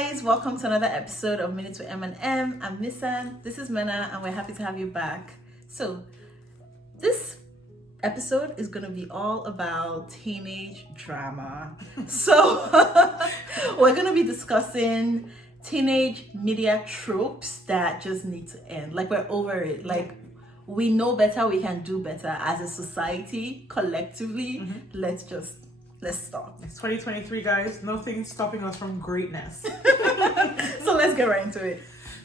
guys, welcome to another episode of Minutes with M&M. I'm Missan, this is Mena, and we're happy to have you back. So, this episode is going to be all about teenage drama. So, we're going to be discussing teenage media tropes that just need to end. Like, we're over it. Like, we know better, we can do better as a society, collectively. Let's start. It's 2023, guys. Nothing's stopping us from greatness. So let's get right into it.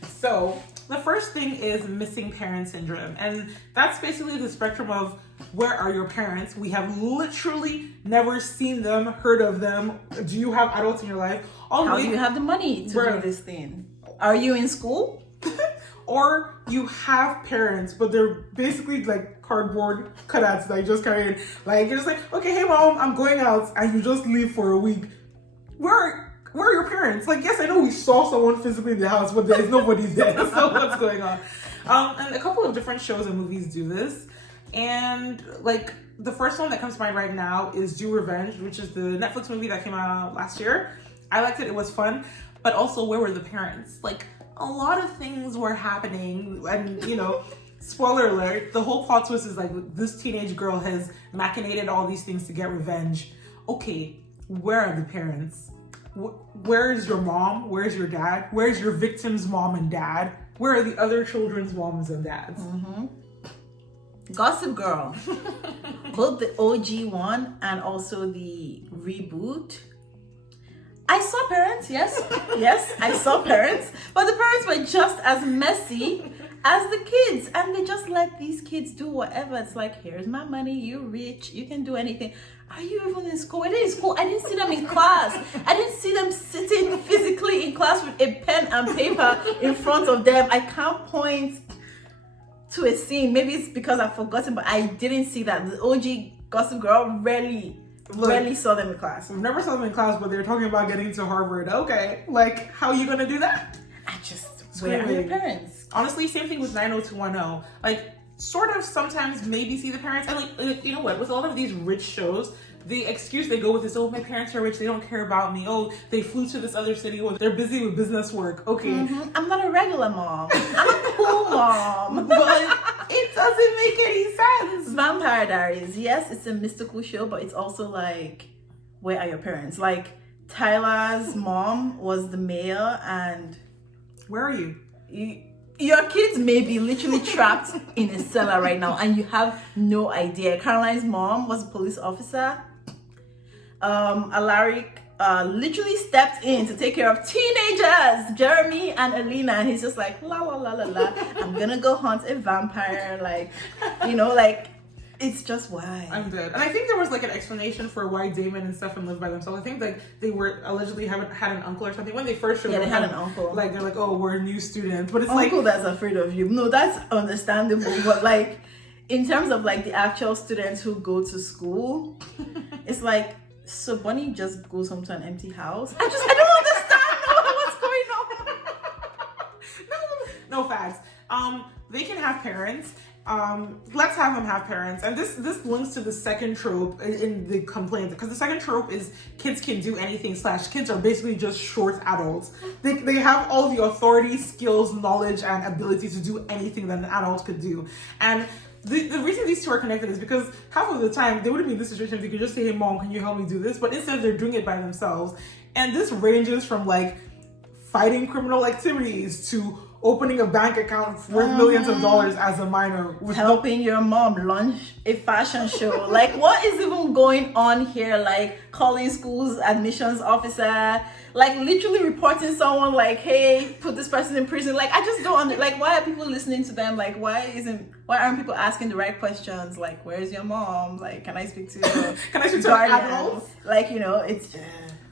So the first thing is missing parent syndrome. And that's basically the spectrum of where are your parents? We have literally never seen them, heard of them. Do you have adults in your life? How do you have the money to do this thing? Are you in school? Or you have parents, but they're basically like cardboard cutouts that you just carry in. Like, you're just like, okay, hey mom, I'm going out, and you just leave for a week. Where are your parents? Like, yes, I know we saw someone physically in the house, but there's nobody there. So what's going on? And a couple of different shows and movies do this. And like, the first one that comes to mind right now is Do Revenge, which is the Netflix movie that came out last year. I liked it, it was fun. But also, where were the parents? Like, a lot of things were happening, and spoiler alert, the whole plot twist is like this teenage girl has machinated all these things to get revenge. Okay, where are the parents? Where's your mom? Where's your dad? Where's your victim's mom and dad? Where are the other children's moms and dads? Gossip Girl, both the OG one and also the reboot. I saw parents, yes, I saw parents, but the parents were just as messy as the kids, and they just let these kids do whatever. It's like, here's my money, you're rich, you can do anything. Are you even in school? Were they in school? I didn't see them in class. I didn't see them sitting physically in class with a pen and paper in front of them. I can't point to a scene. Maybe it's because I've forgotten, but I didn't see that. The OG Gossip Girl rarely saw them in class. We've never saw them in class, but they're talking about getting to Harvard. Okay, like, how are you gonna do that? Where are your parents? Honestly, same thing with 90210. Like, sort of sometimes maybe see the parents. And like, you know what? With a lot of these rich shows, the excuse they go with is, oh, my parents are rich, they don't care about me. Oh, they flew to this other city. Oh, they're busy with business work. Okay. I'm not a regular mom. I'm a cool mom. But it doesn't make any sense. Vampire Diaries. Yes, it's a mystical show, but it's also like, where are your parents? Like, Tyler's mom was the mayor, and where are you? Your kids may be literally trapped in a cellar right now, and you have no idea. Caroline's mom was a police officer. Alaric literally stepped in to take care of teenagers, Jeremy and Alina, and he's just like, la la la la la, I'm gonna go hunt a vampire. Like, like, it's just why. I'm dead. And I think there was like an explanation for why Damon and Stefan lived by themselves. I think like they were allegedly had an uncle or something when they first showed up. Yeah, they had an uncle. Like, they're like, oh, we're new students, but it's uncle that's afraid of you. No, that's understandable. But like, in terms of like the actual students who go to school, it's like, so Bonnie just goes home to an empty house. I don't understand what's going on. No facts. They can have parents. Let's have them have parents. And this links to the second trope in the complaint, because the second trope is kids can do anything / kids are basically just short adults. They have all the authority, skills, knowledge, and ability to do anything that an adult could do. And the reason these two are connected is because half of the time they wouldn't be in this situation if they could just say, hey mom, can you help me do this? But instead they're doing it by themselves. And this ranges from like fighting criminal activities to opening a bank account worth millions of dollars as a minor. Helping your mom launch a fashion show. Like, what is even going on here? Like, calling schools admissions officer, like literally reporting someone like, hey, put this person in prison. Like, I just don't like, why are people listening to them? Like, why aren't people asking the right questions? Like, where's your mom? Like, can I speak to can I speak to adults? Like, it's just...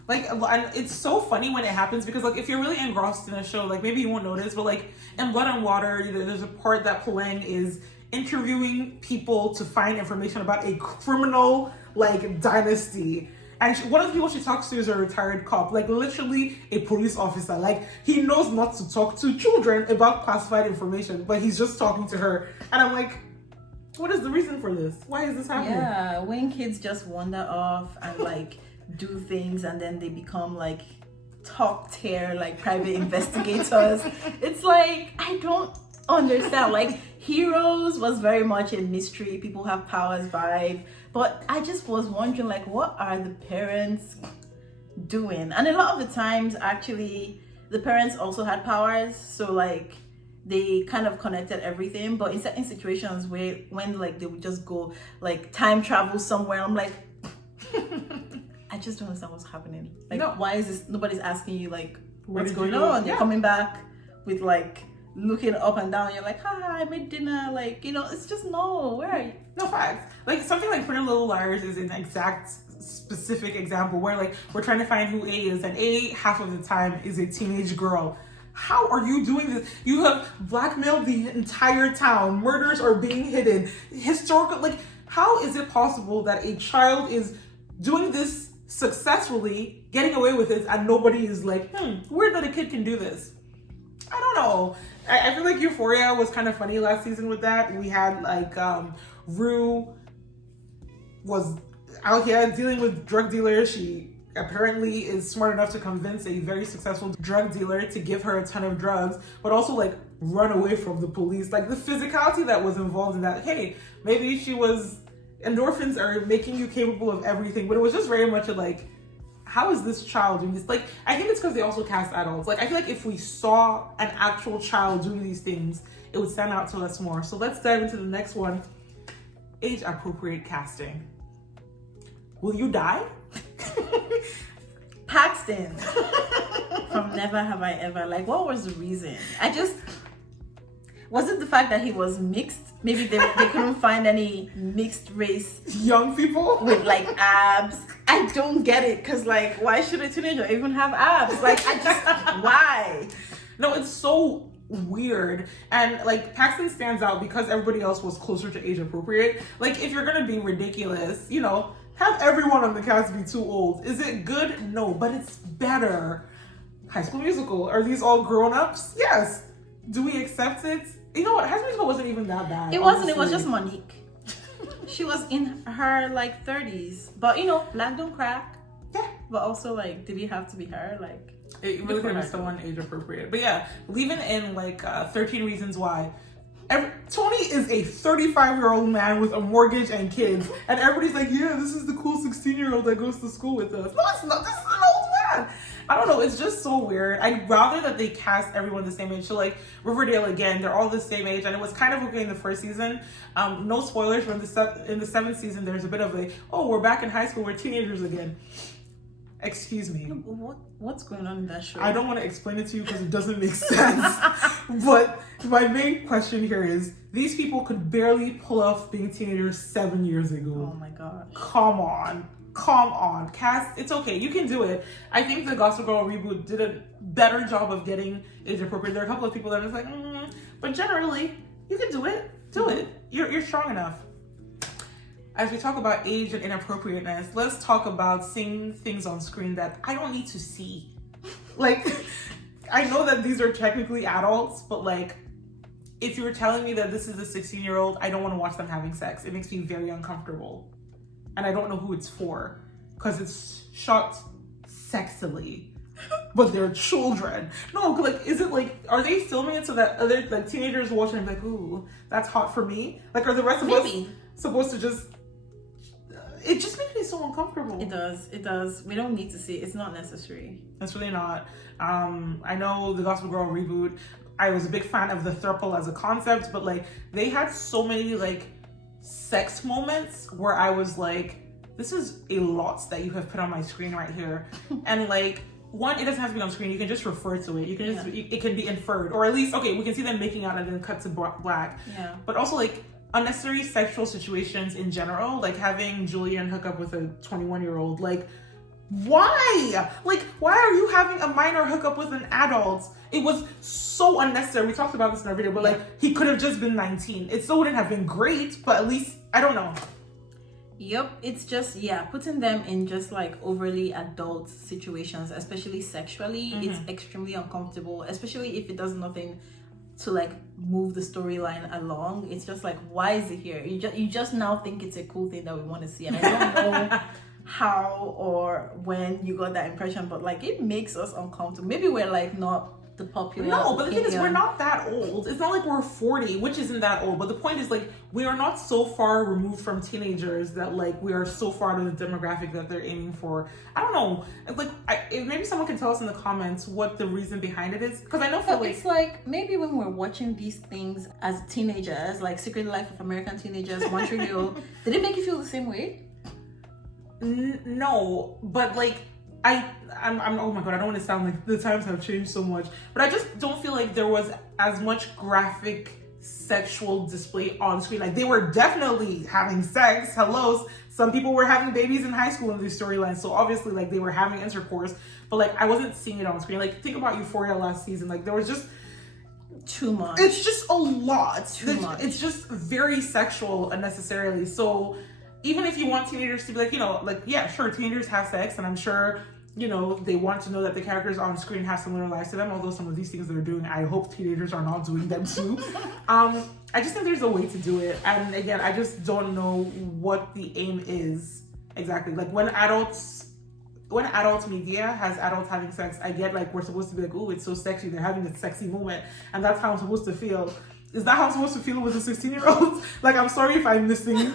Like, and it's so funny when it happens, because like if you're really engrossed in a show, like maybe you won't notice, but like in Blood and Water, there's a part that Peleng is interviewing people to find information about a criminal like dynasty, and one of the people she talks to is a retired cop, like literally a police officer. Like, he knows not to talk to children about classified information, but he's just talking to her, and I'm like, what is the reason for this? Why is this happening? Yeah, when kids just wander off and like do things, and then they become like top tier like private investigators. It's like, I don't understand. Like, Heroes was very much a mystery, people have powers vibe, but I just was wondering, like, what are the parents doing? And a lot of the times, actually, the parents also had powers, so like they kind of connected everything. But in certain situations where when like they would just go like time travel somewhere, I'm like, I just don't understand what's happening. Like, No. why is this? Nobody's asking you like what's did going you do? on. You're Yeah. coming back with like looking up and down. You're like, hi, I made dinner. Like, it's just no. Where are you? No, facts. Like something like Pretty Little Liars is an exact specific example where like we're trying to find who A is, and A half of the time is a teenage girl. How are you doing this? You have blackmailed the entire town. Murders are being hidden. Historical, like, how is it possible that a child is doing this successfully, getting away with it, and nobody is like, weird that a kid can do this? I don't know. I feel like Euphoria was kind of funny last season with that. We had like Rue was out here dealing with drug dealers. She apparently is smart enough to convince a very successful drug dealer to give her a ton of drugs, but also like run away from the police. Like the physicality that was involved in that. Hey, maybe she was, endorphins are making you capable of everything, but it was just very much a like, how is this child doing this? Like, I think it's because they also cast adults. Like, I feel like if we saw an actual child doing these things, it would stand out to us more. So let's dive into the next one. Age appropriate casting. Will you die? Paxton from Never Have I Ever. Like, what was the reason? Was it the fact that he was mixed? Maybe they couldn't find any mixed race young people with like abs. I don't get it, because like, why should a teenager even have abs? Like, why? No, it's so weird. And like Paxton stands out because everybody else was closer to age appropriate. Like, if you're gonna be ridiculous, have everyone on the cast be too old. Is it good? No, but it's better. High School Musical. Are these all grown-ups? Yes. Do we accept it? You know what? High School Musical wasn't even that bad. It wasn't. It was just Monique. She was in her like 30s. But black don't crack. Yeah. But also, like, did it have to be her? Like, it really could be someone age appropriate. But yeah, leaving in like 13 Reasons Why. Tony is a 35-year-old man with a mortgage and kids, and everybody's like, yeah, this is the cool 16-year-old that goes to school with us. No, it's not. This is an old man. I don't know. It's just so weird. I'd rather that they cast everyone the same age. So like Riverdale, again, they're all the same age, and it was kind of okay in the first season. No spoilers, but in the seventh season, there's a bit of we're back in high school, we're teenagers again. Excuse me. What's going on in that show? I don't want to explain it to you because it doesn't make sense. But my main question here is, these people could barely pull off being teenagers 7 years ago. Oh my god. Come on. Cast, it's okay. You can do it. I think the Gossip Girl reboot did a better job of getting age appropriate. There are a couple of people that are just like, but generally, you can do it. Do it. You're strong enough. As we talk about age and inappropriateness, let's talk about seeing things on screen that I don't need to see. Like, I know that these are technically adults, but like, if you were telling me that this is a 16-year-old, I don't want to watch them having sex. It makes me very uncomfortable. And I don't know who it's for, because it's shot sexily, but they're children. No, like, is it like, are they filming it so that other like teenagers watching and be like, ooh, that's hot for me? Like, are the rest of us supposed to just? It just makes me so uncomfortable. It does. We don't need to see it. It's not necessary. It's really not. I know the Gospel Girl reboot, I was a big fan of the throuple as a concept, but like, they had so many like sex moments where I was like, this is a lot that you have put on my screen right here. And like, one, it doesn't have to be on screen. You can just refer to it. You can just, it can be inferred, or at least, okay, we can see them making out and then cut to black. Yeah. But also like, unnecessary sexual situations in general, like having Julian hook up with a 21-year-old. Like, why? Like, why are you having a minor hook up with an adult? It was so unnecessary. We talked about this in our video, but like, he could have just been 19. It still wouldn't have been great, but at least, I don't know. Yep, it's just, putting them in just like overly adult situations, especially sexually, it's extremely uncomfortable, especially if it does nothing to like move the storyline along. It's just like, why is it here? You just now think it's a cool thing that we want to see, and I don't know how or when you got that impression, but like it makes us uncomfortable. Maybe we're like not the popular. No, but the thing is, opinion. we're not that old. It's not like we're 40, which isn't that old. But the point is, like, we are not so far removed from teenagers that, like, we are so far to the demographic that they're aiming for. I don't know. It's like, maybe someone can tell us in the comments what the reason behind it is. Because I know for, like... It's like, maybe when we're watching these things as teenagers, like Secret Life of American Teenagers, One Tree Hill, did it make you feel the same way? No, but, like... I'm oh my god, I don't want to sound like the times have changed so much, but I just don't feel like there was as much graphic sexual display on screen. Like, they were definitely having sex. Hello, some people were having babies in high school in these storylines, so obviously like they were having intercourse, but like I wasn't seeing it on screen. Like, think about Euphoria last season. Like, there was just too much. It's just a lot. Too much. It's just very sexual unnecessarily. So even if you want teenagers to be like, you know, like, yeah, sure, teenagers have sex, and I'm sure, you know, they want to know that the characters on screen have similar lives to them, although some of these things they're doing, I hope teenagers are not doing them too. I just think there's a way to do it. And again, I just don't know what the aim is exactly. Like, when adult media has adults having sex, I get like we're supposed to be like, oh, it's so sexy, they're having a sexy moment, and that's how I'm supposed to feel. Is that how I'm supposed to feel with a 16-year-old? Like, I'm sorry if I'm missing.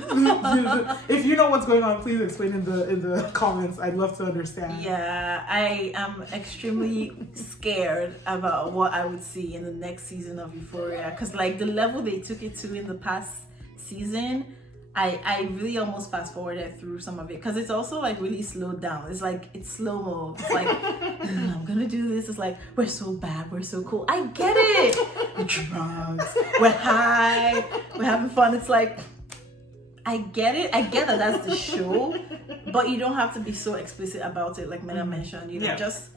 If you know what's going on, please explain in the comments. I'd love to understand. Yeah, I am extremely scared about what I would see in the next season of Euphoria, because like the level they took it to in the past season, I really almost fast forwarded through some of it, because it's also like really slowed down. It's like, it's slow mo. It's like, I'm gonna do this. It's like, we're so bad, we're so cool. I get it. Drugs, we're high, we're having fun. It's like, I get it. I get that that's the show, but you don't have to be so explicit about it. Like Mena mentioned, you know, just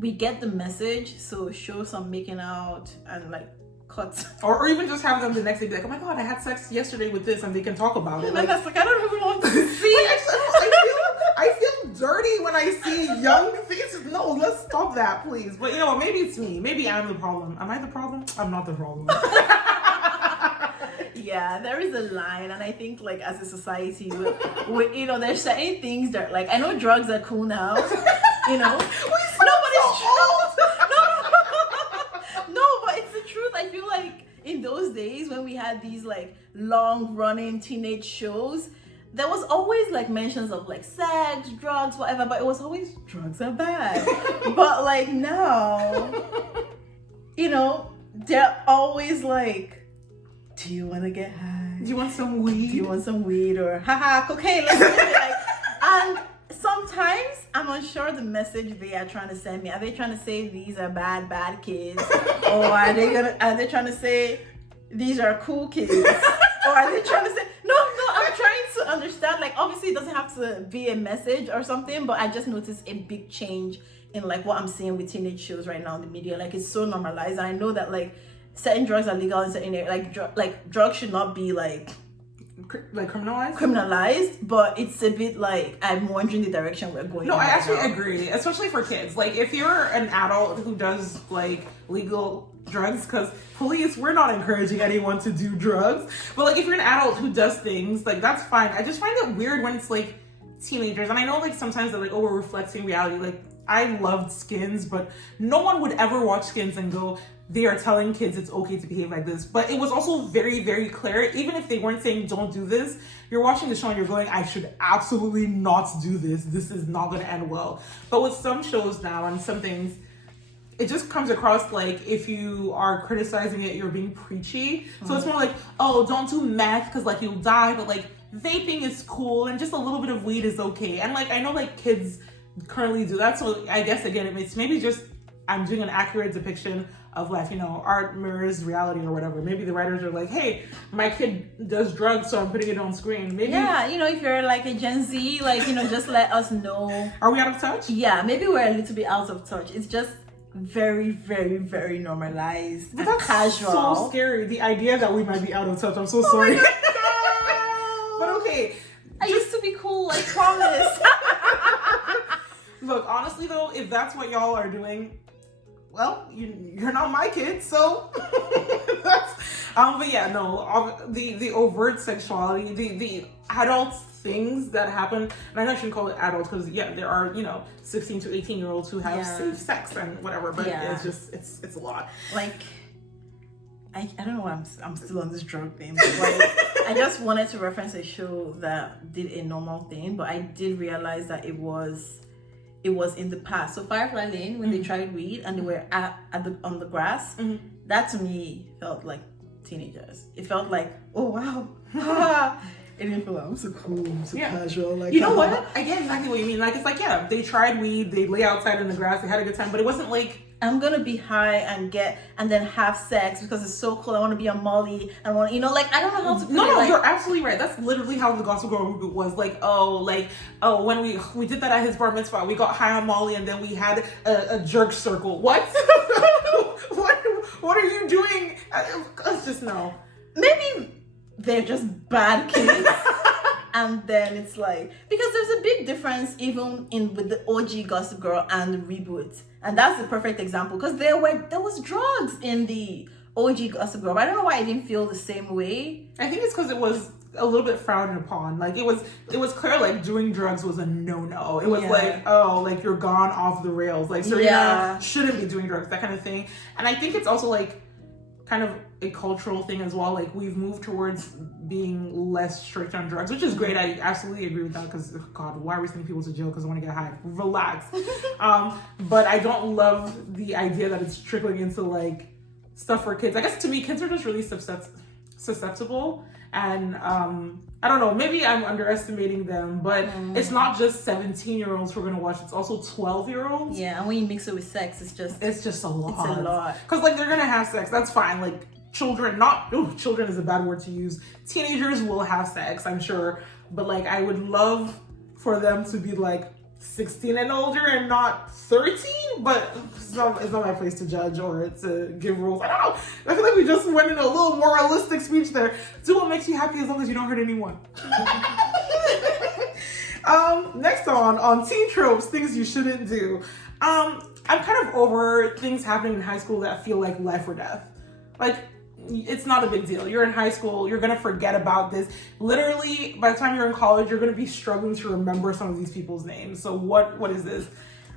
we get the message. So show some making out and like cuts, or even just have them the next day be like, oh my god, I had sex yesterday with this, and they can talk about it. Like, that's like, I don't even want to see. I feel dirty when I see young faces. No, let's stop that, please. But you know what? Maybe it's me. Maybe I'm the problem. Am I the problem? I'm not the problem. Yeah, there is a line, and I think like as a society, we you know, there's certain things that like, I know drugs are cool now, you know. No, but it's the truth. I feel like in those days when we had these like long running teenage shows, there was always like mentions of like sex, drugs, whatever, but it was always drugs are bad. But like now, you know, they're always like, do you want to get high? Do you want some weed? Do you want some weed? Or haha, cocaine, let's do it. Like, and sometimes I'm unsure the message they are trying to send me. Are they trying to say these are bad kids? Or are they trying to say these are cool kids? Or are they trying to say no, I'm trying to understand. Like, obviously it doesn't have to be a message or something, but I just noticed a big change in like what I'm seeing with teenage shows right now in the media. Like, it's so normalized, and I know that like certain drugs are legal in certain areas. Like drugs should not be like criminalized, but it's a bit like, I'm wondering the direction we're going. No, I actually agree, especially for kids. Like, if you're an adult who does like legal drugs, because police, we're not encouraging anyone to do drugs, but like if you're an adult who does things, like, that's fine. I just find it weird when it's like teenagers, and I know like sometimes they're like, oh, we're reflecting reality. Like, I loved Skins, but no one would ever watch Skins and go, they are telling kids it's okay to behave like this. But it was also very, very clear, even if they weren't saying don't do this, you're watching the show and you're going, I should absolutely not do this. This is not going to end well. But with some shows now and some things, it just comes across like if you are criticizing it, you're being preachy. So it's more like, oh, don't do meth because like you'll die, but like vaping is cool and just a little bit of weed is okay. And like, I know like kids currently do that. So I guess again, it's maybe just I'm doing an accurate depiction of life, you know, art mirrors reality or whatever. Maybe the writers are like, hey, my kid does drugs, so I'm putting it on screen. Maybe, yeah, you know, if you're like a Gen Z, like, you know, just let us know. Are we out of touch? Yeah, maybe we're a little bit out of touch. It's just very, very, very normalized. But that's casual. So scary. The idea that we might be out of touch. I'm so sorry. But okay. I used to be cool, I promise. Look, honestly though, if that's what y'all are doing, well, you're not my kid, so But yeah, no, the overt sexuality, the adult things that happen, and I shouldn't call it adult because yeah, there are 16 to 18-year-olds who have safe sex and whatever, but it's just it's a lot. Like, I don't know why I'm still on this drug thing. But like, I just wanted to reference a show that did a normal thing, but I did realize that it was in the past. So Firefly Lane, when they tried weed and they were on the grass, that to me felt like teenagers. It felt like, oh wow. It didn't feel like I'm so cool, I'm so casual. Like, you know what? I get exactly what you mean. Like, it's like, yeah, they tried weed, they lay outside in the grass, they had a good time, but it wasn't like, I'm gonna be high and then have sex because it's so cool. I want to be on Molly. I want, like, I don't know how to. No, you're absolutely right. That's literally how the Gossip Girl reboot was. Like, when we did that at his bar mitzvah, we got high on Molly and then we had a jerk circle. What? What are you doing? Let's just know. Maybe they're just bad kids. And then it's like, because there's a big difference even with the OG Gossip Girl and the reboot. And that's the perfect example because there was drugs in the OG Gossip Girl. But I don't know why I didn't feel the same way. I think it's because it was a little bit frowned upon. Like it was clear like doing drugs was a no-no. It was like, oh, like you're gone off the rails. Like Serena shouldn't be doing drugs, that kind of thing. And I think it's also like kind of a cultural thing as well. Like we've moved towards being less strict on drugs, which is great. I absolutely agree with that because God, why are we sending people to jail because they want to get high? Relax. But I don't love the idea that it's trickling into like stuff for kids. I guess to me, kids are just really susceptible, and I don't know, maybe I'm underestimating them, but it's not just 17-year-olds who are going to watch, it's also 12-year-olds. Yeah, and when you mix it with sex, it's just a lot. It's a lot. Because like they're going to have sex, that's fine. Like children is a bad word to use. Teenagers will have sex, I'm sure, but like I would love for them to be like 16 and older and not 13, but it's not my place to judge or to give rules. I don't know. I feel like we just went in a little moralistic speech there. Do what makes you happy as long as you don't hurt anyone. Next on Teen Tropes, things you shouldn't do. I'm kind of over things happening in high school that feel like life or death. Like, it's not a big deal. You're in high school, you're gonna forget about this. Literally, by the time you're in college, you're gonna be struggling to remember some of these people's names. So what is this?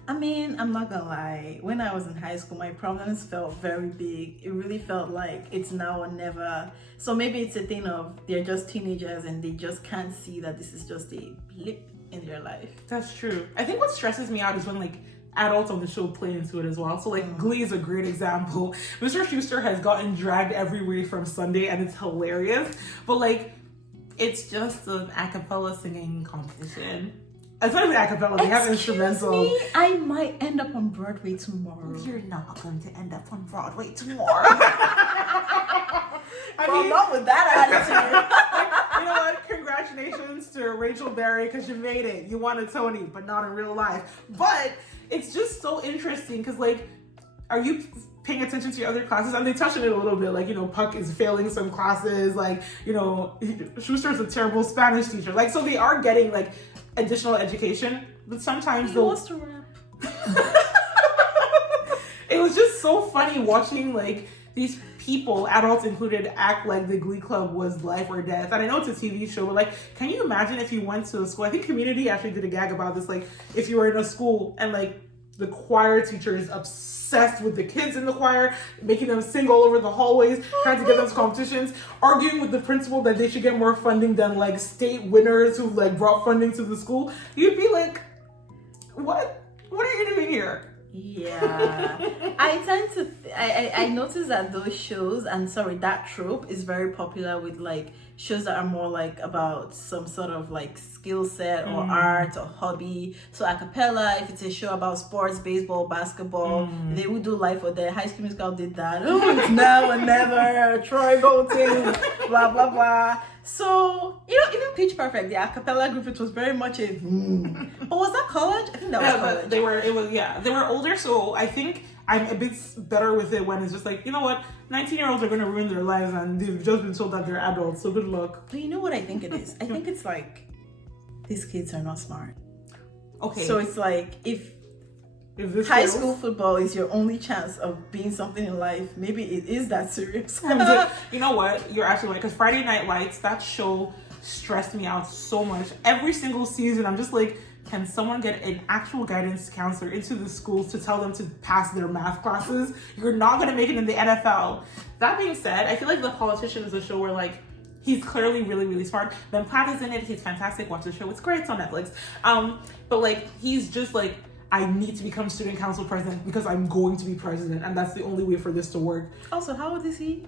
I mean, I'm not gonna lie. When I was in high school, my problems felt very big. It really felt like it's now or never. So maybe it's a thing of they're just teenagers and they just can't see that this is just a blip in their life. That's true. I think what stresses me out is when like adults on the show play into it as well. So like Glee is a great example. Mr. Schuster has gotten dragged every week from Sunday and it's hilarious. But like, it's just an a cappella singing competition. It's not even a cappella, they have instrumental. Me? I might end up on Broadway tomorrow. You're not going to end up on Broadway tomorrow. Not with that attitude. You know what? Congratulations to Rachel Berry because you made it. You won a Tony, but not in real life. But it's just so interesting because, like, are you paying attention to your other classes? And they touch on it a little bit. Like, you know, Puck is failing some classes. Like, you know, Schuster's a terrible Spanish teacher. Like, so they are getting, like, additional education. But sometimes he wants to rap. It was just so funny watching, like, these people, adults included, act like the Glee Club was life or death. And I know it's a TV show, but like, can you imagine if you went to a school? I think Community actually did a gag about this. Like, if you were in a school and like the choir teacher is obsessed with the kids in the choir, making them sing all over the hallways, trying to get them to competitions, arguing with the principal that they should get more funding than like state winners who like brought funding to the school, you'd be like, what are you doing here? Yeah, I tend to I notice that those shows, and sorry, that trope is very popular with like shows that are more like about some sort of like skill set or art or hobby. So a cappella, if it's a show about sports, baseball, basketball, they would do Life or Death. High School Musical did that. Oh, it's now or never. Troy Bolton, blah blah blah. So, you know, even Pitch Perfect, the a cappella group, it was very much a But was that college? I think that was college. They were older, so I think I'm a bit better with it when it's just like, you know what, 19-year-olds are going to ruin their lives and they've just been told that they're adults, so good luck. But you know what I think it is? I think it's like, these kids are not smart. Okay. So it's like, if if this high fails, school football is your only chance of being something in life, maybe it is that serious. You know what? You're absolutely right. Because Friday Night Lights, that show stressed me out so much. Every single season, I'm just like, can someone get an actual guidance counselor into the schools to tell them to pass their math classes? You're not going to make it in the NFL. That being said, I feel like The Politician is a show where like, he's clearly really, really smart. Ben Platt is in it. He's fantastic. Watch the show. It's great. It's on Netflix. But like, he's just like, I need to become student council president because I'm going to be president, and that's the only way for this to work. Also, how old is he?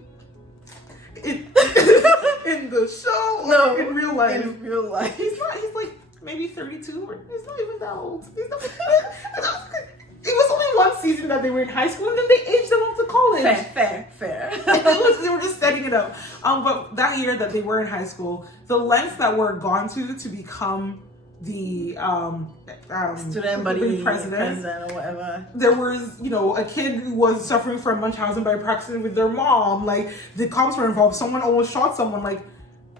In the show? No, in real life. In real life. He's like maybe 32, or he's not even that old. He's not. It was only one season that they were in high school, and then they aged them up to college. Fair. They were just setting it up. But that year that they were in high school, the lengths that were gone to become the student body president or whatever. There was, a kid who was suffering from Munchausen by proximity with their mom. Like, the cops were involved. Someone almost shot someone. Like,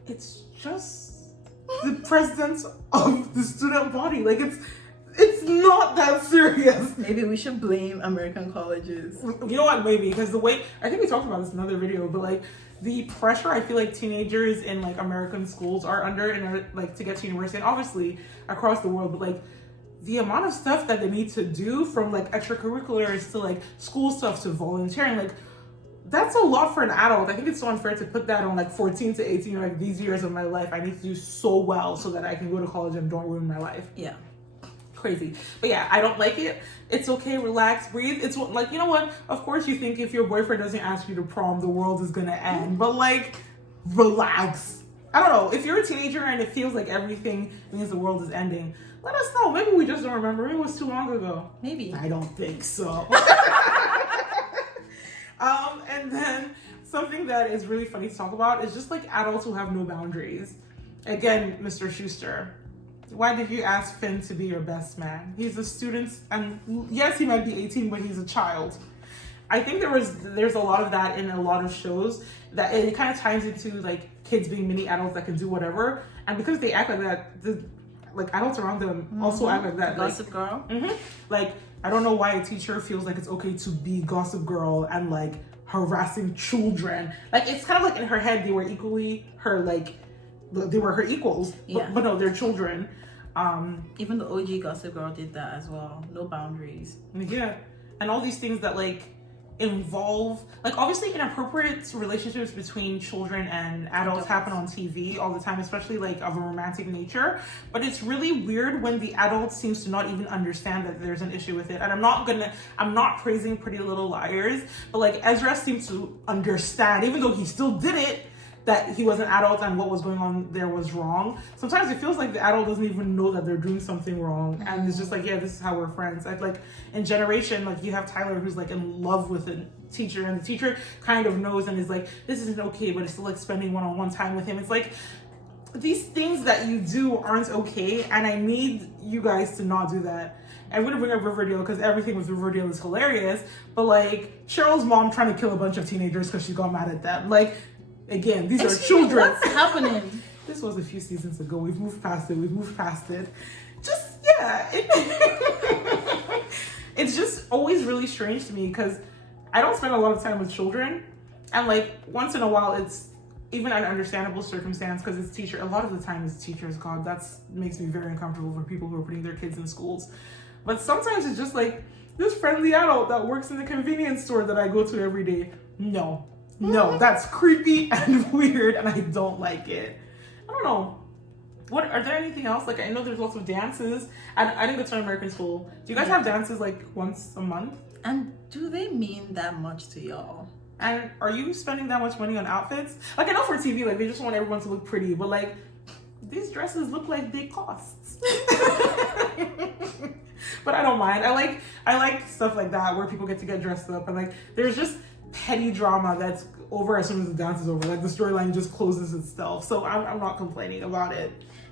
it's just the president of the student body. Like, it's not that serious. Maybe we should blame American colleges. You know what? Maybe, because the way, I think we talked about this in another video, but like, the pressure I feel like teenagers in like American schools are under in order like to get to university, and obviously across the world, but like the amount of stuff that they need to do, from like extracurriculars to like school stuff to volunteering, like that's a lot for an adult. I think it's so unfair to put that on like 14 to 18, like these years of my life. I need to do so well so that I can go to college and don't ruin my life. Yeah. Crazy. But yeah, I don't like it. It's okay, relax, breathe. It's like, you know what? Of course you think if your boyfriend doesn't ask you to prom, the world is gonna end. But like, relax. I don't know. If you're a teenager and it feels like everything means the world is ending, let us know. Maybe we just don't remember. Maybe it was too long ago. Maybe. I don't think so. And then something that is really funny to talk about is just like adults who have no boundaries. Again, Mr. Schuster. Why did you ask Finn to be your best man? He's a student, and yes, he might be 18, but he's a child. I think there's a lot of that in a lot of shows, that it kind of ties into like kids being mini adults that can do whatever, and because they act like that, the like adults around them also act like that. Gossip Girl. Like, I don't know why a teacher feels like it's okay to be Gossip Girl and like harassing children. Like, it's kind of like in her head they were equally her like. They were her equals, but no, they're children. Even the OG Gossip Girl did that as well. No boundaries. Yeah, and all these things that like involve, like, obviously inappropriate relationships between children and adults happen on TV all the time, especially like of a romantic nature. But it's really weird when the adult seems to not even understand that there's an issue with it. And I'm not praising Pretty Little Liars, but like Ezra seems to understand, even though he still did it, that he was an adult and what was going on there was wrong. Sometimes it feels like the adult doesn't even know that they're doing something wrong, and it's just like, yeah, this is how we're friends. Like in Generation, like you have Tyler who's like in love with a teacher, and the teacher kind of knows and is like, this isn't okay, but it's still like spending one-on-one time with him. It's like, these things that you do aren't okay, and I need you guys to not do that. I'm gonna bring up Riverdale because everything with Riverdale is hilarious, but like Cheryl's mom trying to kill a bunch of teenagers because she got mad at them. Like, again, these are children. What's happening? This was a few seasons ago. We've moved past it. Just, yeah. It's just always really strange to me because I don't spend a lot of time with children. And like, once in a while, it's even an understandable circumstance because it's teacher. A lot of the time it's teachers. God, that makes me very uncomfortable for people who are putting their kids in schools. But sometimes it's just like this friendly adult that works in the convenience store that I go to every day. No, that's creepy and weird, and I don't like it. I don't know. What are there anything else? Like, I know there's lots of dances. I didn't go to an American school. Do you guys have dances like once a month? And do they mean that much to y'all? And are you spending that much money on outfits? Like, I know for TV, like they just want everyone to look pretty, but like these dresses look like they cost. But I don't mind. I like stuff like that where people get to get dressed up, and like there's just petty drama that's over as soon as the dance is over. Like the storyline just closes itself, so I'm not complaining about it.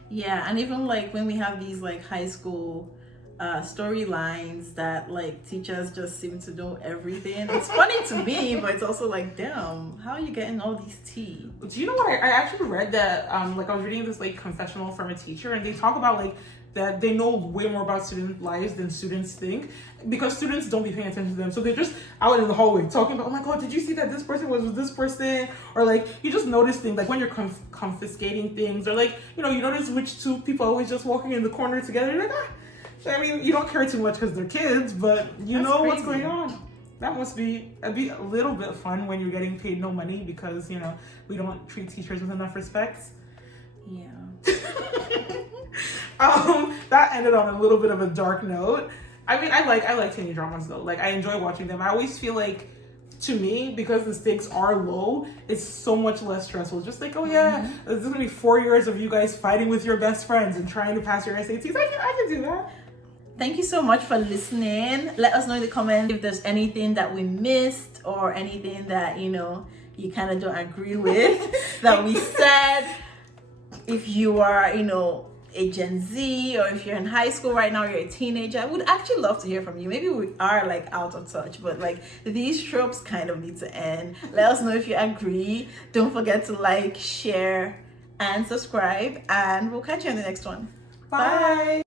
Yeah, and even like when we have these like high school storylines that like teachers just seem to know everything. It's funny to me, but it's also like, damn, how are you getting all these tea? Do you know what I actually read that like I was reading this like confessional from a teacher, and they talk about like that they know way more about student lives than students think, because students don't be paying attention to them. So they're just out in the hallway talking about, oh my God, did you see that this person was with this person? Or like, you just notice things, like when you're confiscating things, or like, you know, you notice which two people are always just walking in the corner together. You're like, ah. I mean, you don't care too much because they're kids, but you know what's going on. That must be, it'd be a little bit fun when you're getting paid no money, because, you know, we don't treat teachers with enough respect. Yeah. That ended on a little bit of a dark note. I mean, I like teen dramas though. Like, I enjoy watching them. I always feel like, to me, because the stakes are low, it's so much less stressful. Just like, oh yeah, this is gonna be 4 years of you guys fighting with your best friends and trying to pass your SATs. I can do that. Thank you so much for listening. Let us know in the comments if there's anything that we missed, or anything that, you know, you kind of don't agree with that we said. If you are, you know, a Gen Z, or if you're in high school right now, you're a teenager, I would actually love to hear from you. Maybe we are like out of touch, but like, these tropes kind of need to end. Let us know if you agree. Don't forget to like, share, and subscribe, and we'll catch you on the next one. Bye.